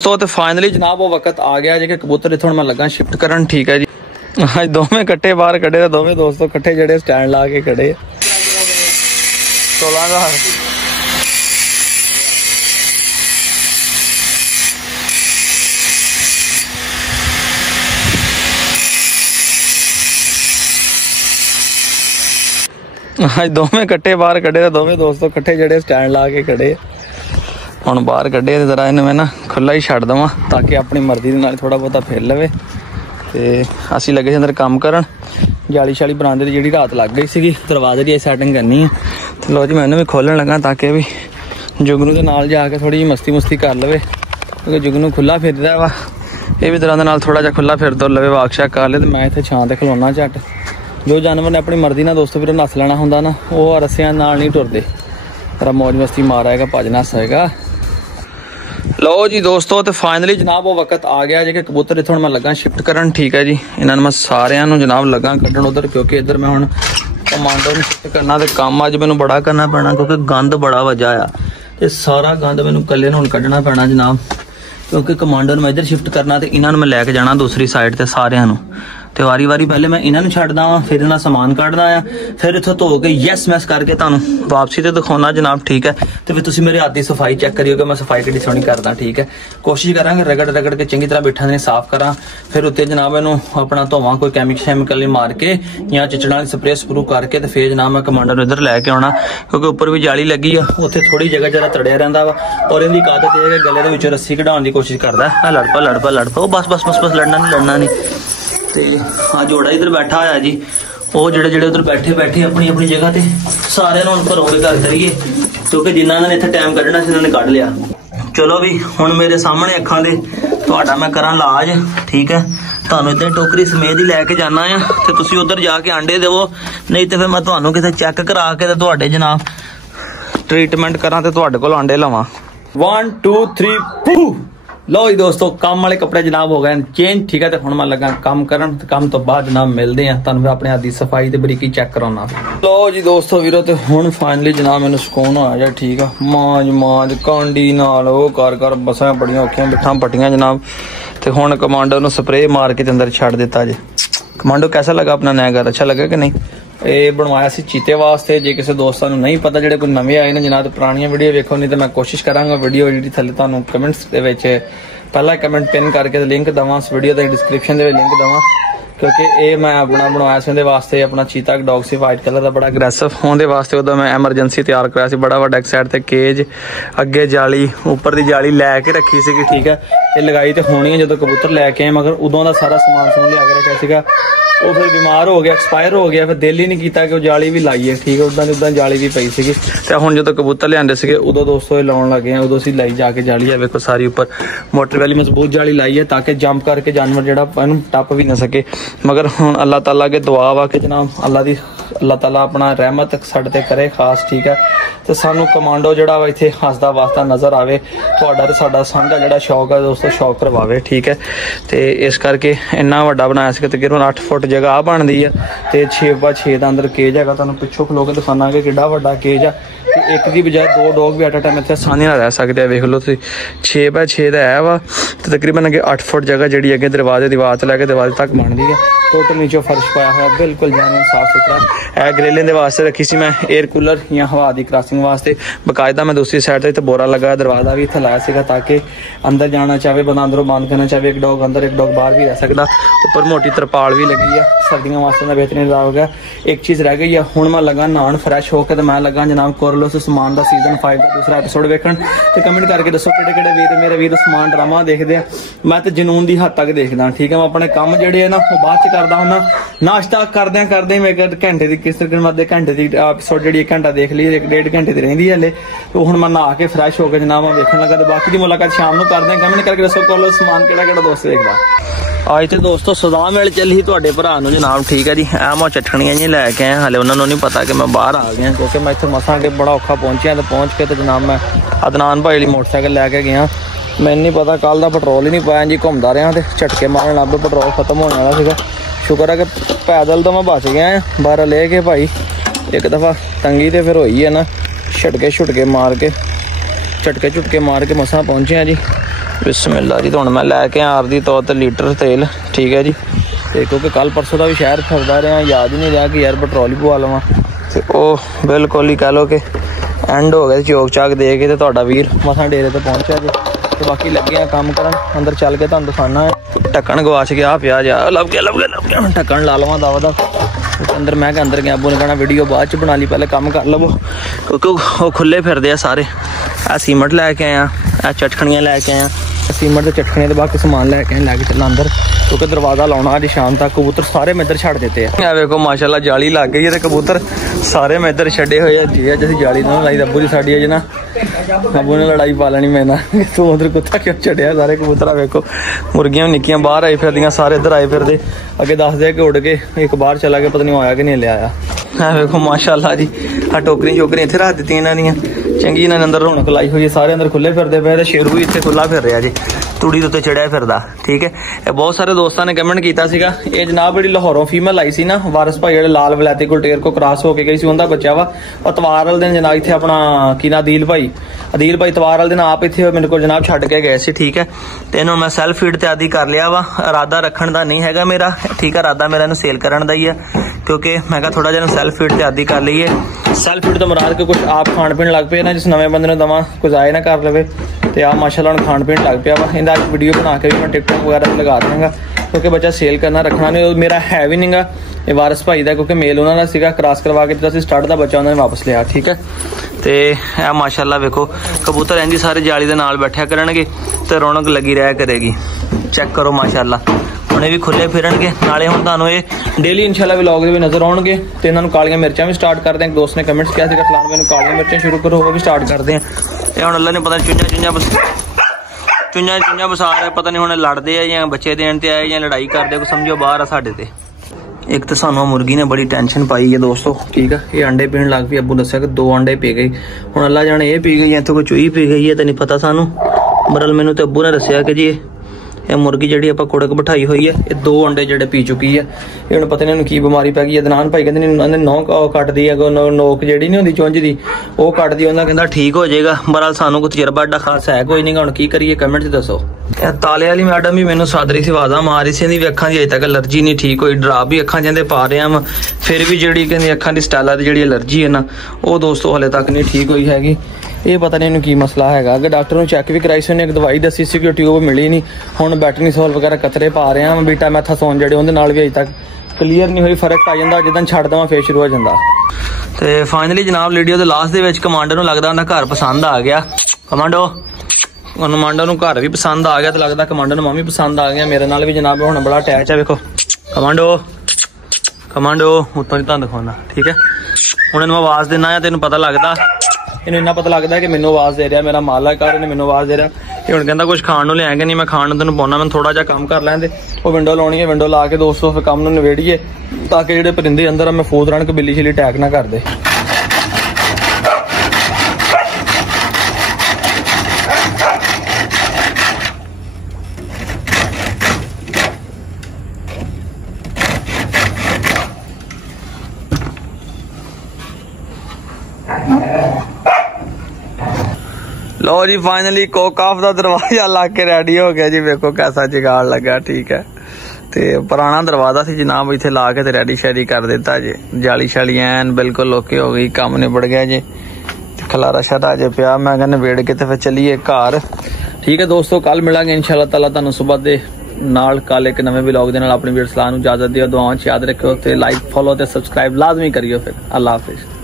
तो फाइनली जनाब वो वक्त आ गया जी कबूतर इथों मैं लगा शिफ्ट करन। ठीक है जी, अज दोवें कट्टे बाहर कड़े तो दोवें दोस्तों कट्ठे जड़े स्टैंड ला के खड़े 16,000। अज दोवें कट्टे बाहर कड़े तो दोवें दोस्तों कट्ठे जड़े स्टैंड ला के खड़े हुण बाहर कड्ढे ते जरा इन्हूं मैं ना खुला ही छड्ड देवां ताकि अपनी मर्जी दे नाल थोड़ा बहुता फिर लवे। ते असीं लगे अंदर काम करन, जाली शाली बरांदे दी जिहड़ी रात लग गई सीगी दरवाजे दी सैटिंग करनी है। ते लो जी मैं इन्हूं भी खोलन लगा ताकि भी जुगनू दे नाल जाके थोड़ी जी मस्ती मुस्ती कर लवे, क्योंकि जुगनू खुला फिरदा वा, ये भी तरह दे नाल थोड़ा जिहा खुला फिर तो लवे, वाक शाक कर ले। ते मैं इत्थे छां ते खलोना झट। जो जानवर ने अपनी मर्जी नाल दोस्तों फिर नस लेना हुंदा ना, वो रस्सियां नाल नहीं टुरदे, तेरा मौज मस्ती मारेगा भज नस होएगा। लो जी दोस्तों तो फाइनली जनाब वो वक्त आ गया जी कबूतर इथों मैं लगा शिफ्ट करन। ठीक है जी, इन्होंने मैं सारियां जनाब लगा कड्ढण उधर, क्योंकि इधर मैं हुण कमांडो नूं शिफ्ट करना। तो काम अज मैनूं बड़ा करना पैना, क्योंकि गंद बड़ा वजा आ, ते सारा गंद मैनूं कल्ले नूं हुण कड्ढना पैना जनाब, क्योंकि कमांडो नूं मैं इधर शिफ्ट करना। तो इन्होंने मैं लैके जाना दूसरी साइड ते सारियां नूं। तो वारी वारी पहले मैं इन्होंने छड्डदा वां, फिर इन्हां समान कड्ढदा आ, फिर इत्थों धो के यस मैस करके तुहानूं वापसी ते दिखाउणा जनाब। ठीक है, तो फिर तुसीं मेरे हाथ दी सफाई चेक करियो कि मैं सफाई किड्डी सोहनी करदा। ठीक है, कोशिश करांगे रगड़ रगड़ के चंगी तरह बिठा ने साफ करा, फिर उत्ते जनाब इहनूं अपना धोवां कोई कैमिकल मार के या चिचड़ां वाली स्प्रे स्प्रू करके, तो फिर जनाब मैं कमांडर नूं इधर लैके आउणा, क्योंकि उपर भी जाली लगी आ, उत्थे थोड़ी जगह जरा तड़िया रहिंदा वा। और इहदी आदत इह है कि गले दे विचों रस्सी कढाउण दी कोशिश करदा है। लड़ पा बस बस बस बस लड़ना नहीं। तो हाँ जोड़ा इधर बैठा होया जी, वो जेड़े जेड़े उधर बैठे बैठे अपनी अपनी जगह ते सारे घरों के घर करिए, क्योंकि जिन्ना ने इत्थे टाइम कड्ढना सी इन्होंने कढ़ लिया। चलो भी हुण मेरे सामने अखां दे तुहाडा मैं करां इलाज। ठीक है, तुहानूं इत्थे टोकरी समेत ही लैके जाना आ, ते तुसीं उधर जाके आंडे देवो, नहीं तो फिर मैं तुहानूं किते चेक करा के ते तुहाडे जनाब ट्रीटमेंट करां ते तुहाडे कोल आंडे लवां। 1 2 3 पू। लो जी दोस्तों काम वाले कपड़े जनाब हो गए चेंज। ठीक है, तो हुण मैं लगा काम करन, काम तो बाद जनाब मिलते हैं तुहानूं अपने हाथ दी सफाई ते बरीकी चेक कराउणा। लो जी दोस्तों वीरो, तो हुण फाइनली जनाब मैनूं सुकून होया जा। ठीक है, मांज कांडी नाल ओ कर बसां बड़ियां औखियां बिठां पट्टियां जनाब। ते हुण कमांडो नूं स्प्रे मार के अंदर छड्ड दित्ता जी। कमांडो कैसा लगा अपना नया घर, अच्छा लगा कि नहीं? ये बनवाया सी चीते वास्ते। जे किसी दोस्तों नहीं पता जेडे कोई नवे आए ने जनाब, तो पुरानियां वीडियो वेखो, नहीं तो मैं कोशिश करांगा वीडियो जी थले तुहानूं कमेंट्स दे विच पहला कमेंट पिन करके लिंक देवां, इस वीडियो के डिस्क्रिप्शन दे लिंक देवां, क्योंकि ये मैं अपना बनवाया सी वास्ते अपना चीता डॉग सी वाइट कलर का, बड़ा अग्रैसिव होने वास्ते उदा मैं एमरजेंसी तैयार कराया सी। बड़ा वड्डा एक साइड ते केज, अगे जाली, उपर दी जाली लैके रखी सी। ठीक है, ये लगाई तो होनी है जो कबूतर लैके आए, मगर उदों का सारा समान समून लिया के रखा सीगा, वो फिर बीमार हो गया, एक्सपायर हो गया, फिर दिल ही नहीं किया कि जाली भी लाइए। ठीक है, उदा जाली भी पई सी। तो हुण जो कबूतर लियाते थे उदों दोस्तों लाउण लगे हैं, उदों लाई जाके जाली है वेखो सारी उपर मोटर वाली मजबूत जाली लाई है, ताकि जंप करके जानवर जिहड़ा टप भी ना सके। मगर हुण अल्लाह ताला अगे दुआ वा कि जनाब अल्लाह ताला अपना रहमत साडे ते करे खास। ठीक है, तो सानू कमांडो जिहड़ा वा इत्थे हसदा वास्ता नज़र आवे, तुहाडा ते साडा साझा जिहड़ा शौक है दोस्तों शौक करवावे। ठीक है, तो इस करके इन्ना वड्डा बनाया सी, तकरीबन 8 फुट जगह आ बनदी है, तो 6x6 का अंदर केज है। तुहानूं पिछों खलो के दिखाना कि किड्डा वड्डा केज है, तो एक की बजाय 2 डॉग भी एट अ टाइम इत्थे आसानी नाल रह सकदे आ। वेख लो तुसीं 6x6 का है वा, तो तकरीबन अगे 8 फुट जगह जिहड़ी अगे दरवाजे दीवार तो लैके दरवाजे तक बनदी है। टोटल नीचों फर्श पाया हुआ बिल्कुल जैन साफ सुथरा है। ग्रिलें दे वास्ते रखी सी मैं एयर कूलर या हवा की क्रॉसिंग वास्ते, बकायदा मैं दूसरी साइड से बोरा लगा दरवाजा भी इत्थे लाया सीगा, ताकि अंदर जाना चाहे बंदा अंदरों बंद करना चाहे, एक डॉग अंदर एक डॉग बाहर भी रह सकता। उपर मोटी तरपाल भी लगी है, सर्दियों वास्ते बेहतरीन हो गया। एक चीज़ रह गई है, हुण मैं लगा नहाण फ्रैश होकर, तो मैं लगा जनाब कोरलो से समान का सीजन 5 का दूसरा एपिसोड वेखण। तो कमेंट करके दसो किहड़े वीर मेरे वीर समान ड्रामा देखते हैं। मैं तो जनून की हद तक देखदा। ठीक है, मैं अपने काम जिहड़े है ना वो बाद च करदा हुंदा, नाश्ता करदे मैं घंटे की किस अद्धे घंटे की एपिसोड जी 1 घंटा देख ली, 1.5 घंटे की रही हले। तो हुण मैं नहा के फ्रैश होकर जनाब मैं वेखण लगा, तो बाकी की मुलाकात शाम को करते हैं। कमेंट करके दसो कोलो समान किहड़ा दोस्त देखदा। अज तो दोस्तों सदा मिल चली तुहाडे भरा नूं जनाब। ठीक है जी, मैं चटनियां जी लैके आया, हाले उन्होंने नहीं पता कि मैं बाहर आ गया, क्योंकि मैं इत्थे मसां के बड़ा औखा पहुंचिया। तो पहुंच के तो जनाब मैं अदनान भाई मोटरसाइकिल लैके गया। मैनूं नहीं पता कल का पेट्रोल ही नहीं पाया जी, घूमदा रहा तो झटके मारन लग पे, पेट्रोल खत्म होने वाला सीगा। शुक्र है कि पैदल तो मैं बच गया, बारह ले के भाई एक दफ़ा तंगी तो फिर होई है ना, झटके मार के झटके मार के मसां पहुंचे हैं जी। बिस्मिल्लाह जी। तो हुण मैं लैके आरदी तौर पर लीटर तेल, ठीक है जी। तो क्योंकि कल परसों का भी शहर फिरदा रहा, याद ही नहीं रहा कि यार पेट्रोल ही पवा लवां। तो वह बिल्कुल ही कह लो कि एंड हो गया चौक चाक दे के। तो तुहाडा वीर मसां डेरे ते पहुंचा जी। तो बाकी लगे काम करन, अंदर चल के तुहानूं दिखाना है। ढक्कन गवाच गया पिया जा, लभ गया ढक्कन ला लवां दावा दा अंदर। मैं अंदर गया, अबू ने कहना वीडियो बाद च बना ली, पहले काम कर लवो क्योंकि वो खुले फिरदे आ सारे। आ सीमेंट लैके आया, आ चटखनियाँ लैके आया, सीमेंट ते चटखनियाँ, बाकी समान लैके आए, लैके चलना अंदर क्योंकि दरवाज़ा लाना अज शाम तक। कबूतर सारे मैं इधर छड़ देते हैं। वेखो माशाल्लाह जाली लग गई है, तो कबूतर सारे मैं इधर छड़े हुए जी। अज अं जाली ना लाई, अबू जी साड़ी अज ना अबू ने लड़ाई पा लेनी मैं ना, तू उधर कुत्ता क्यों छड़िया। सारे कबूतर वेखो, मुर्गियां निक्कियां बाहर आई फिरदियां, सारे इधर आए फिरदे। अगे दस दे कि उड़ के एक बाहर चला गया, पता नहीं आया कि नहीं लिया। वेखो माशाल्लाह जी, आ टोकरी चोकरी इत्थे रख दी इन्हों चंगी। इन्होंने अंदर रौनक लाई हुई है, सारे अंदर खुले फिरदे पे। शेरू भी इत्थे खुला फिर रहा जी, तूड़ी उत्ते चढ़िया फिरदा, ठीक है। ये बहुत सारे दोस्तों ने कमेंट किया सीगा। ये जनाब जी लाहौरों फीमेल आई सी ना, वारिस भाई जो लाल वलैती गुलटेर को क्रॉस होके गई सी, उनका बच्चा वा। और तवार वाले दिन जनाब इत्थे अपना की ना अदील भाई तवार वाले दिन आप इत्थे मेरे को जनाब छड्ड के गए सी, ठीक है। तो इन्होंने मैं सैल्फ फीड ते आदि कर लिया वा। इरादा रखने का नहीं हैगा मेरा, ठीक है। इरादा मेरा सेल करने का ही है क्योंकि मैं कहा थोड़ा जहा सैल्फ फीड ते आदि कर लीए। सैल्फ फीड तो मुराद के कुछ आप खाण पीण लग पे ना, जिस नवे बंदे दवा कुछ आए ना कर लवे। तो आ माशाल्लाह हुण खाण पीण लग पिया वा। इनका वीडियो बना के भी मैं टिकटॉक वगैरह लगा देंगा क्योंकि बच्चा सेल करना रखना नहीं मेरा है भी नहीं गा। ये वारिस भाई का क्योंकि मेल उन्होंने सीगा, क्रॉस करवा के दिता सी, स्टार्ट का बच्चा उन्होंने वापस लिया, ठीक है। तो यह माशाल्लाह वेखो कबूतर इंज सारे जाली के नाल बैठा करनगे तो रौनक लगी रहा करेगी। चेक करो माशाल्लाह, हुणे भी खुले फिरनगे नाले। हुण तुहानूं ये डेली इंशाल्लाह व्लॉग दे नज़र आउणगे। तो इन्होंने कालियां मिर्चां भी स्टार्ट करते हैं। एक दोस्त ने कमेंट्स किया सीगा फलान मैनूं कालियां मिर्चां शुरू करो, वो भी स्टार्ट करते हैं। ये हुण अल्लाह ने पता चुंझा बसा रहा, पता नहीं हुणे लड़दे आ या बच्चे देण ते आए या लड़ाई करदे, कोई समझो बाहर आ साडे ते। एक तो सानू मुर्गी ने बड़ी टेंशन पाई है दोस्तों, ठीक है। ये अंडे पीण लग पई, अब्बू दस्सिया कि 2 अंडे पी गई। हुण अल्लाह जाने ये पी गई या तो कोई चूही पी गई है, तो नहीं पता सानू। बरल मैनू तो अब्बू ने दस्सिया कि जी ये मुर्गी जी आप कुड़क बिठाई हुई है, ये 2 अंडे जोड़े पी चुकी है। ये पता नहीं की बीमारी पै गई है। दनान भाई कहते नौ कट दी है, नोक जी नहीं होंगी चुंझ की, वो कट दी। उन्हें कहता ठीक हो जाएगा। बहरहाल सानू कोई तजर्बा एडा खास है कोई नहीं, हुण की करिए कमेंट च दसो। ताले वाली मैडम भी मैनू सद रही सी, आवाज़ा मार रही सी, इहदी भी अखां दी अजे तक एलर्जी नहीं ठीक हुई। ड्राप भी अखां च पा रहे हैं, फिर भी जी कहती अखां की स्टाइला की जी एलर्जी है ना, वो दोस्तों हले तक नहीं ठीक हुई हैगी। ये पता नहीं इन्हूं की मसला है। अगर डॉक्टर ने चैक भी कराई सी, उन्हें एक दवाई दसी सी कि ट्यूब मिली नहीं। हुण बैटनीसोल वगैरह कतरे पा रहे हैं, बीटामैथासोन जिहड़े उहदे नाल भी अजे तक क्लीयर नहीं हुई। फर्क आ जाता जिद्दां छड्ड देवां फिर शुरू हो जाता। तो फाइनली जनाब वीडियो के लास्ट दे विच कमांडो नूं लगदा उहदा घर पसंद आ गया। कमांडो नूं घर भी पसंद आ गया, तो लगता कमांडो नूं मम्मी पसंद आ गया। मेरे नाल भी जनाब हुण बड़ा अटैच है। वेखो कमांडो उत्तों तुहानूं दिखाउंदा, ठीक है। हुण इहनूं आवाज़ देना है, तैनूं पता लगदा, इन्हें इन्ना पता लगता है कि मैनू आवाज़ दे रहा, मेरा मालक है, इन्हें मैनू आवाज़ दे रहा। ये हुण कहंदा कुछ खाण नूं लिआएंगे नहीं, मैं खाण नूं तैनूं पाउणा, मैं थोड़ा जिहा काम कर लैंदे। वो विंडो लाउणी है, विंडो ला के दोस्तों फिर काम नूं निबेड़ीए ताकि जिहड़े परिंदे अंदर महफूज रहण, बिल्ली छिल्ली अटैक ना कर दे। लो जी फाइनली कोकाफ का दरवाजा ला के रेडी हो गया जी। वेखो कैसा जुगाड़ लगा, ठीक है। तो पुराना दरवाजा सी जनाब इत्थे ला के रेडी शेडी कर दिता जी। जाली शाली एन बिल्कुल ओके हो गई, काम निबड़ गया जी। खलारा शरा जे पिया, मैं कहना वेड़ के फिर चलीए घर, ठीक है दोस्तों। कल मिलांगे इंशाल्लाह ताला तुहानूं सुबह दे नाल कल एक नवे व्लॉग दे नाल। अपनी वीर सलाह नूं इजाजत दिओ, दुआवां च याद रखियो, ते लाइक फॉलो ते सबसक्राइब लाजमी करियो। फिर अल्लाह हाफिज।